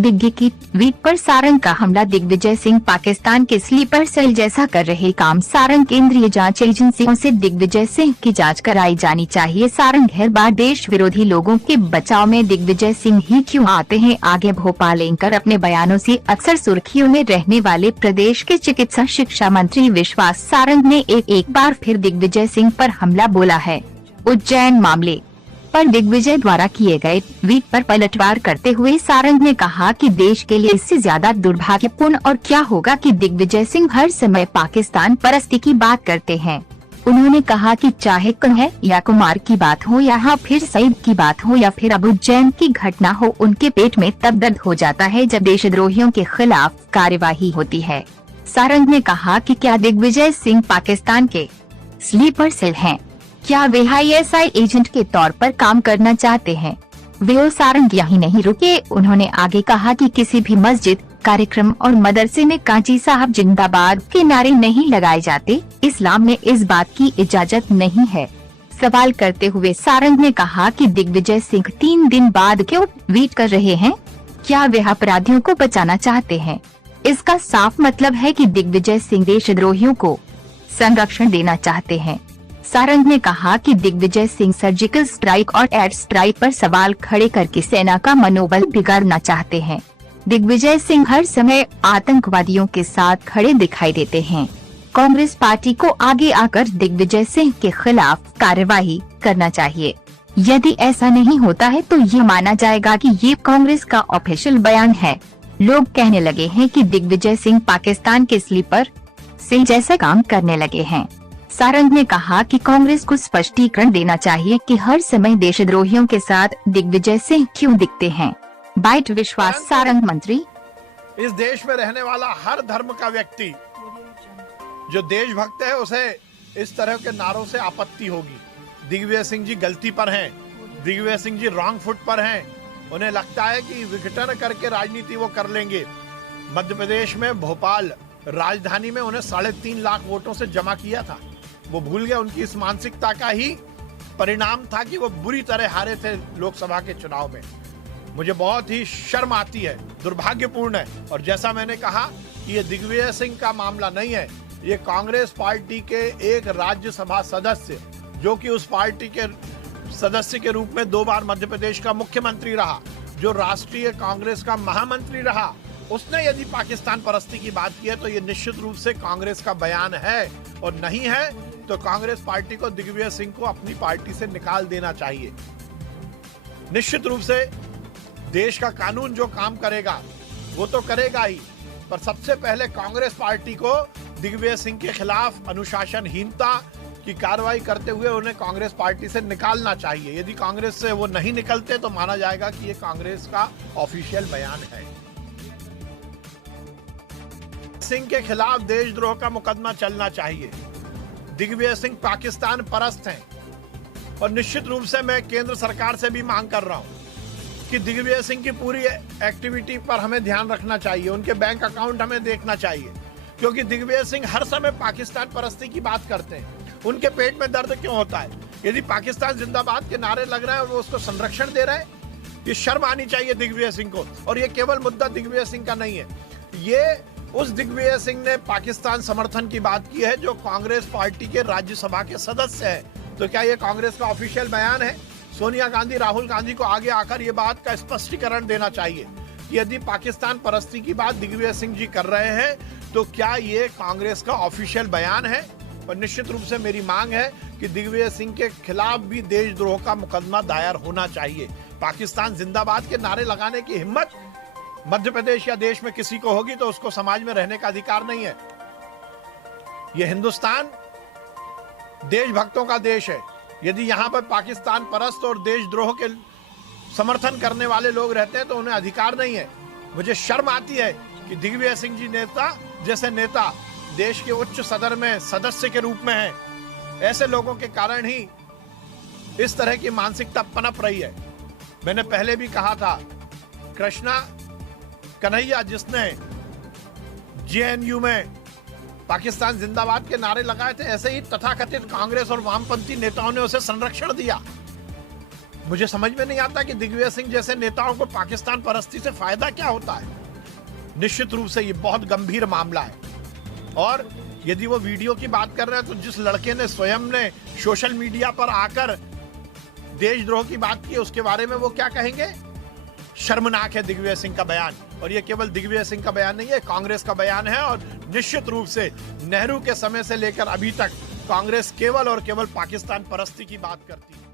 दिग्विजय की ट्वीट पर सारंग का हमला। दिग्विजय सिंह पाकिस्तान के स्लीपर सेल जैसा कर रहे काम। सारंग केंद्रीय जांच एजेंसियों से दिग्विजय सिंह की जांच कराई जानी चाहिए। सारंग हर बार देश विरोधी लोगों के बचाव में दिग्विजय सिंह ही क्यों आते हैं आगे। भोपाल एंकर अपने बयानों से अक्सर सुर्खियों में रहने वाले प्रदेश के चिकित्सा शिक्षा मंत्री विश्वास सारंग ने एक बार फिर दिग्विजय सिंह पर हमला बोला है। उज्जैन मामले पर दिग्विजय द्वारा किए गए ट्वीट पर पलटवार करते हुए सारंग ने कहा कि देश के लिए इससे ज्यादा दुर्भाग्यपूर्ण और क्या होगा कि दिग्विजय सिंह हर समय पाकिस्तान परस्ती की बात करते हैं। उन्होंने कहा कि चाहे कन्हैया या कुमार की बात हो या फिर सईद की बात हो या फिर अब उज्जैन की घटना हो, उनके पेट में तब दर्द हो जाता है जब देशद्रोहियों के खिलाफ कार्यवाही होती है। सारंग ने कहा कि क्या दिग्विजय सिंह पाकिस्तान के स्लीपर सेल हैं? क्या वे ISI एजेंट के तौर पर काम करना चाहते हैं? सारंग यहीं नहीं रुके। उन्होंने आगे कहा कि किसी भी मस्जिद, कार्यक्रम और मदरसे में काजी साहब जिंदाबाद के नारे नहीं लगाए जाते। इस्लाम में इस बात की इजाजत नहीं है। सवाल करते हुए सारंग ने कहा कि दिग्विजय सिंह 3 दिन बाद क्यों ट्वीट कर रहे हैं? क्या वे अपराधियों को बचाना चाहते हैं? इसका साफ मतलब है कि दिग्विजय सिंह देशद्रोहियों को संरक्षण देना चाहते हैं। सारंग ने कहा कि दिग्विजय सिंह सर्जिकल स्ट्राइक और एयर स्ट्राइक पर सवाल खड़े करके सेना का मनोबल बिगाड़ना चाहते हैं। दिग्विजय सिंह हर समय आतंकवादियों के साथ खड़े दिखाई देते हैं। कांग्रेस पार्टी को आगे आकर दिग्विजय सिंह के खिलाफ कार्यवाही करना चाहिए। यदि ऐसा नहीं होता है तो ये माना जाएगा कि ये कांग्रेस का ऑफिशियल बयान है। लोग कहने लगे हैं कि दिग्विजय सिंह पाकिस्तान के स्लीपर सेल जैसा काम करने लगे हैं। सारंग ने कहा कि कांग्रेस को स्पष्टीकरण देना चाहिए कि हर समय देशद्रोहियों के साथ दिग्विजय सिंह क्यों दिखते हैं। बाइट विश्वास सारंग मंत्री। इस देश में रहने वाला हर धर्म का व्यक्ति जो देशभक्त है उसे इस तरह के नारों से आपत्ति होगी। दिग्विजय सिंह जी गलती पर हैं, दिग्विजय सिंह जी रॉन्ग फुट पर हैं। उन्हें लगता है कि विघटन करके राजनीति वो कर लेंगे। मध्य प्रदेश में भोपाल राजधानी में उन्हें 3.5 लाख वोटों से जमा किया था। वो भूल गए। उनकी इस मानसिकता का ही परिणाम था कि वो बुरी तरह हारे थे लोकसभा के चुनाव में। मुझे बहुत ही शर्म आती है, दुर्भाग्यपूर्ण है। और जैसा मैंने कहा कि ये दिग्विजय सिंह का मामला नहीं है, ये कांग्रेस पार्टी के एक राज्यसभा सदस्य जो कि उस पार्टी के सदस्य के रूप में 2 बार मध्य प्रदेश का मुख्यमंत्री रहा, जो राष्ट्रीय कांग्रेस का महामंत्री रहा, उसने यदि पाकिस्तान परस्ती की बात की है तो ये निश्चित रूप से कांग्रेस का बयान है। और नहीं है तो कांग्रेस पार्टी को दिग्विजय सिंह को अपनी पार्टी से निकाल देना चाहिए। निश्चित रूप से देश का कानून जो काम करेगा वो तो करेगा ही, पर सबसे पहले कांग्रेस पार्टी को दिग्विजय सिंह के खिलाफ अनुशासनहीनता की कार्रवाई करते हुए उन्हें कांग्रेस पार्टी से निकालना चाहिए। यदि कांग्रेस से वो नहीं निकलते तो माना जाएगा कि ये कांग्रेस का ऑफिशियल बयान है। सिंह के खिलाफ देशद्रोह का मुकदमा चलना चाहिए। दिग्विजय सिंह पाकिस्तान परस्त हैं और निश्चित रूप से मैं केंद्र सरकार से भी मांग कर रहा हूं कि दिग्विजय सिंह की पूरी एक्टिविटी पर हमें ध्यान रखना चाहिए। उनके बैंक अकाउंट हमें देखना चाहिए, क्योंकि दिग्विजय सिंह हर समय पाकिस्तान परस्ती की बात करते हैं। उनके पेट में दर्द क्यों होता है? यदि पाकिस्तान जिंदाबाद के नारे लग रहे हैं और वो उसको संरक्षण दे रहे हैं, ये शर्म आनी चाहिए दिग्विजय सिंह को। और ये केवल मुद्दा दिग्विजय सिंह का नहीं है, ये उस दिग्विजय सिंह ने पाकिस्तान समर्थन की बात की है जो कांग्रेस पार्टी के राज्यसभा के सदस्य है। तो क्या ये कांग्रेस का ऑफिशियल बयान है? सोनिया गांधी, राहुल गांधी को आगे आकर ये बात का स्पष्टीकरण देना चाहिए कि यदि पाकिस्तान परस्ती की बात दिग्विजय सिंह जी कर रहे हैं तो क्या ये कांग्रेस का ऑफिशियल बयान है? और निश्चित रूप से मेरी मांग है कि दिग्विजय सिंह के खिलाफ भी देशद्रोह का मुकदमा दायर होना चाहिए। पाकिस्तान जिंदाबाद के नारे लगाने की हिम्मत मध्य प्रदेश या देश में किसी को होगी तो उसको समाज में रहने का अधिकार नहीं है। यह हिंदुस्तान देशभक्तों का देश है। यदि यहाँ पर पाकिस्तान परस्त और देशद्रोह के समर्थन करने वाले लोग रहते हैं तो उन्हें अधिकार नहीं है। मुझे शर्म आती है कि दिग्विजय सिंह जी जैसे नेता देश के उच्च सदन में सदस्य के रूप में हैं। ऐसे लोगों के कारण ही इस तरह की मानसिकता पनप रही है। मैंने पहले भी कहा था, कृष्णा कन्हैया जिसने JNU में पाकिस्तान जिंदाबाद के नारे लगाए थे, ऐसे ही तथाकथित कांग्रेस और वामपंथी नेताओं ने उसे संरक्षण दिया। मुझे समझ में नहीं आता कि दिग्विजय सिंह जैसे नेताओं को पाकिस्तान परस्ती से फायदा क्या होता है। निश्चित रूप से ये बहुत गंभीर मामला है। और यदि वो वीडियो की बात कर रहे हैं तो जिस लड़के ने स्वयं ने सोशल मीडिया पर आकर देशद्रोह की बात की उसके बारे में वो क्या कहेंगे? शर्मनाक है दिग्विजय सिंह का बयान। और ये केवल दिग्विजय सिंह का बयान नहीं है, कांग्रेस का बयान है। और निश्चित रूप से नेहरू के समय से लेकर अभी तक कांग्रेस केवल और केवल पाकिस्तान परस्ती की बात करती है।